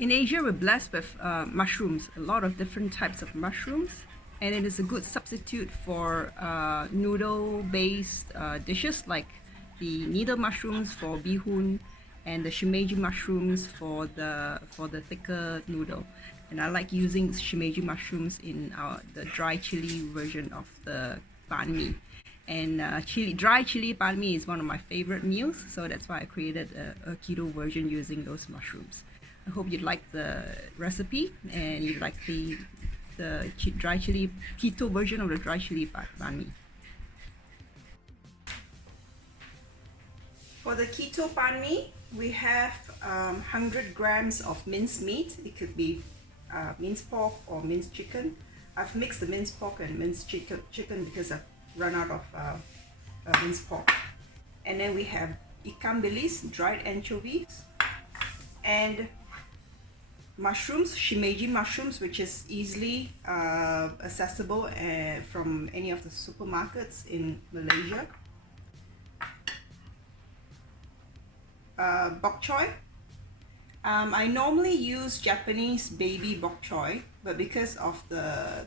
In Asia, we're blessed with mushrooms, a lot of different types of mushrooms, and it is a good substitute for noodle-based dishes like the needle mushrooms for bihun and the shimeji mushrooms for the thicker noodle. And I like using shimeji mushrooms in the dry chili version of the Pan Mee. And dry chili Pan Mee is one of my favorite meals, so that's why I created a keto version using those mushrooms. I hope you like the recipe and you like the dry chili keto version of the dry chili Pan Mee. For the keto Pan Mee, we have 100 grams of minced meat. It could be minced pork or minced chicken. I've mixed the minced pork and minced chicken because I've run out of minced pork. And then we have ikan bilis, dried anchovies, and mushrooms, shimeji mushrooms, which is easily accessible from any of the supermarkets in Malaysia. Bok choy. I normally use Japanese baby bok choy, but because of the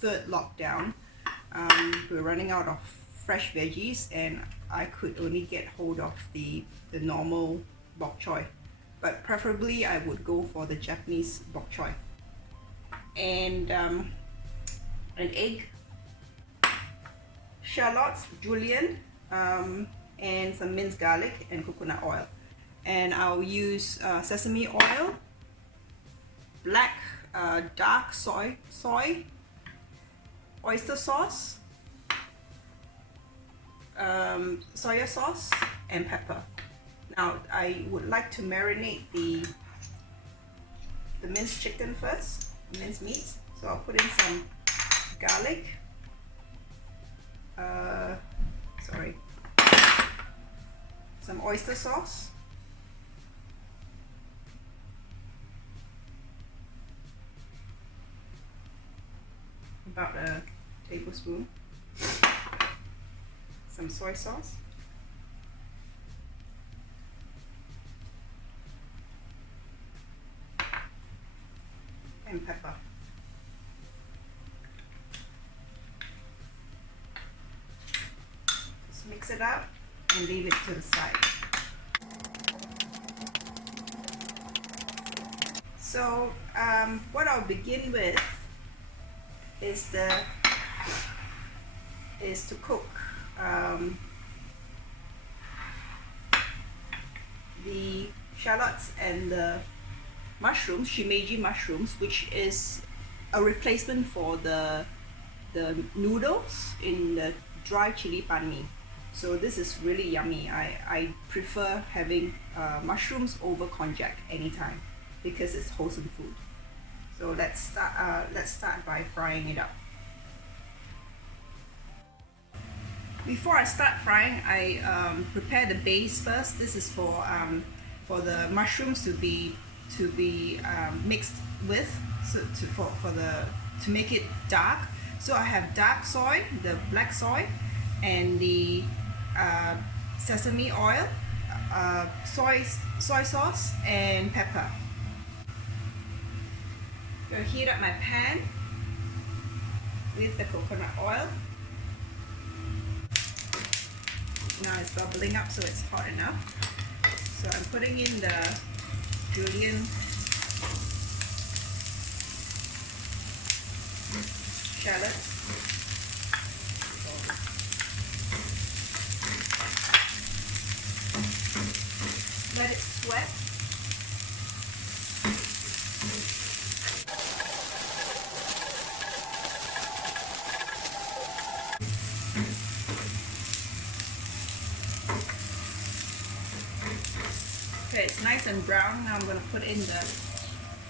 third lockdown, we're running out of fresh veggies and I could only get hold of the normal bok choy. But preferably I would go for the Japanese bok choy. And an egg, shallots, julienne, and some minced garlic and coconut oil. And I'll use sesame oil, black dark soy, oyster sauce, soya sauce, and pepper. Now I would like to marinate the minced chicken first, minced meat. So I'll put in some garlic, some oyster sauce, about a tablespoon, some soy sauce, and pepper. Just mix it up and leave it to the side. So what I'll begin with is to cook the shallots and the mushrooms, shimeji mushrooms, which is a replacement for the noodles in the dry chili Pan Mee. So this is really yummy. I prefer having mushrooms over konjac anytime because it's wholesome food. So let's start by frying it up. Before I start frying, I prepare the base first. This is for the mushrooms to be mixed with, so to make it dark. So I have dark soy, the black soy, and the sesame oil, soy sauce, and pepper. I'm going to heat up my pan with the coconut oil. Now it's bubbling up, so it's hot enough. So I'm putting in the julienne, shallots, let it sweat. Okay, it's nice and brown. Now I'm going to put in the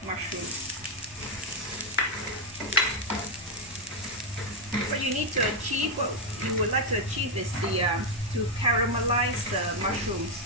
mushrooms. What you need to achieve, what you would like to achieve, is to caramelize the mushrooms.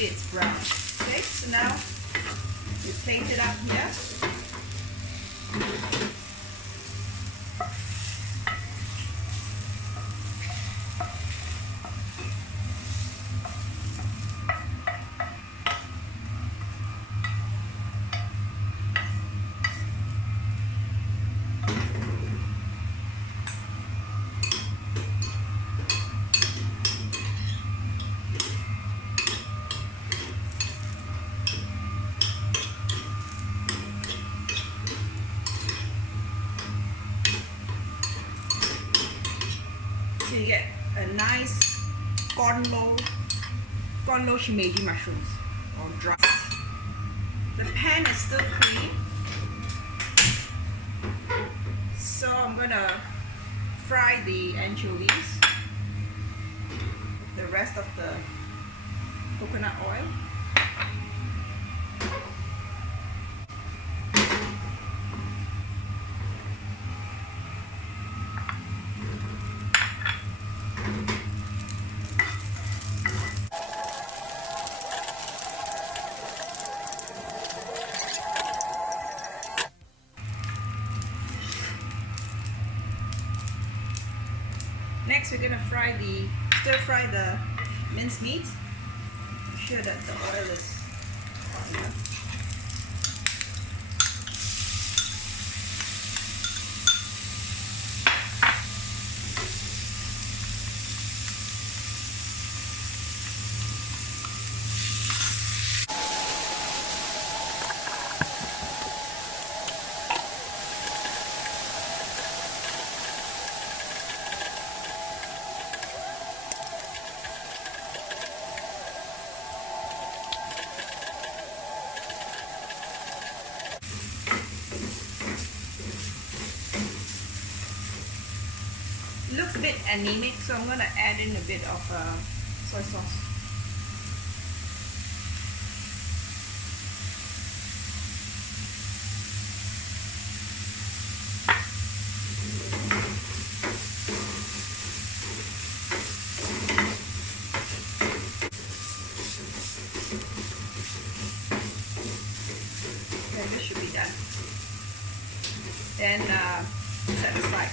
already it's brown. Okay, so now we plate it up here. So you get a nice Konjac Shimeji mushrooms or dry. The pan is still clean, so I'm gonna fry the anchovies with the rest of the coconut oil. Next, we're gonna stir fry the minced meat. Make sure that the oil is hot enough. It looks a bit anemic, so I'm going to add in a bit of soy sauce. Okay, this should be done. Then set aside.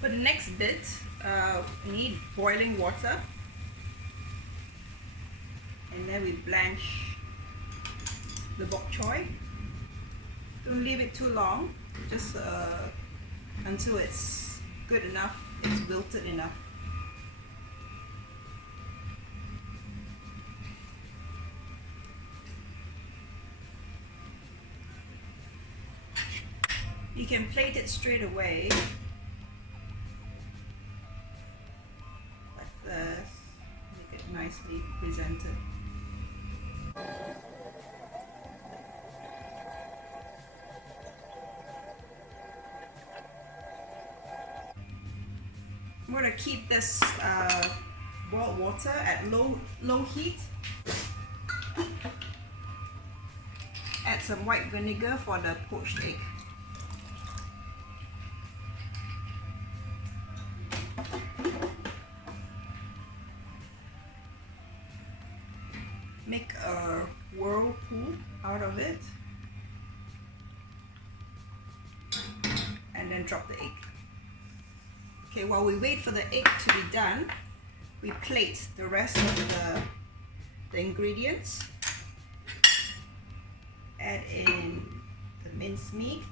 For the next bit, we need boiling water, and then we blanch the bok choy. Don't leave it too long, just until it's good enough, it's wilted enough. You can plate it straight away. Make it nicely presented. I'm going to keep this boiled water at low heat. Add some white vinegar for the poached egg. Make a whirlpool out of it, and then drop the egg. Okay, while we wait for the egg to be done, we plate the rest of the ingredients. Add in the minced meat,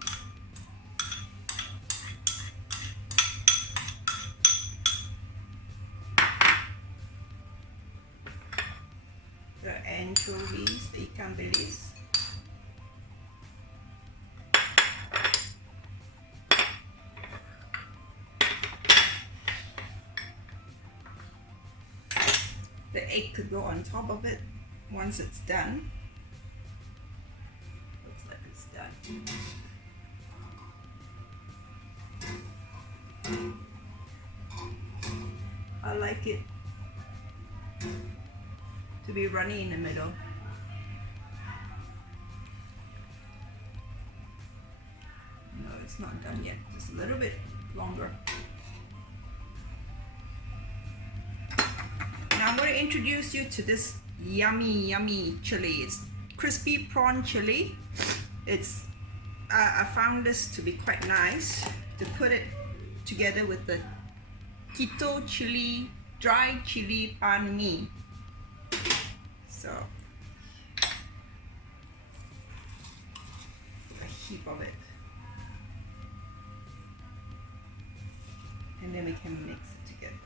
the anchovies, the ikan bilis, the egg could go on top of it once it's done. Looks like it's done. I like it to be runny in the middle. No, it's not done yet. Just a little bit longer. Now I'm going to introduce you to this yummy chili. It's crispy prawn chili. It's I found this to be quite nice to put it together with the Keto chili, dry chili pan mee. So a heap of it, and then we can mix it together.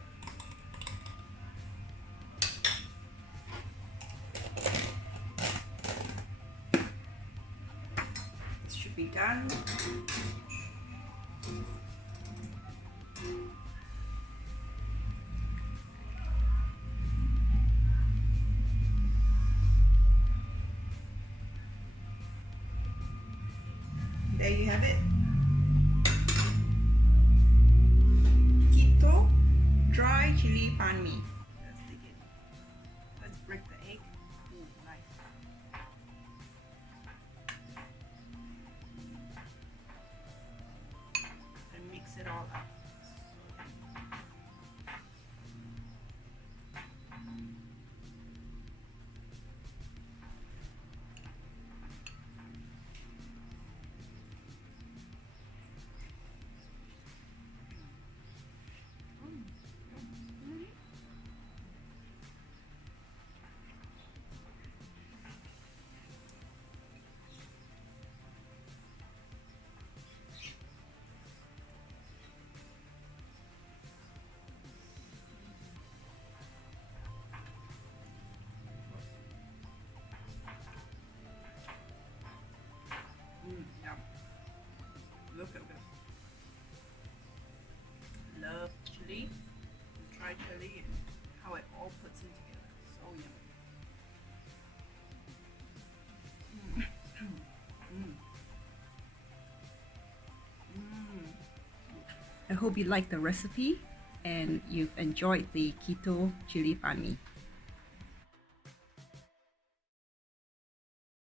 This should be done. There you have it. Keto dry chili pan mee. Let's dig in. Let's break the egg. Ooh, nice. And mix it all up. Yum. Look at this. Love chili, dry chili, and how it all puts in together. So yummy. I hope you liked the recipe and you've enjoyed the keto chili pan mee.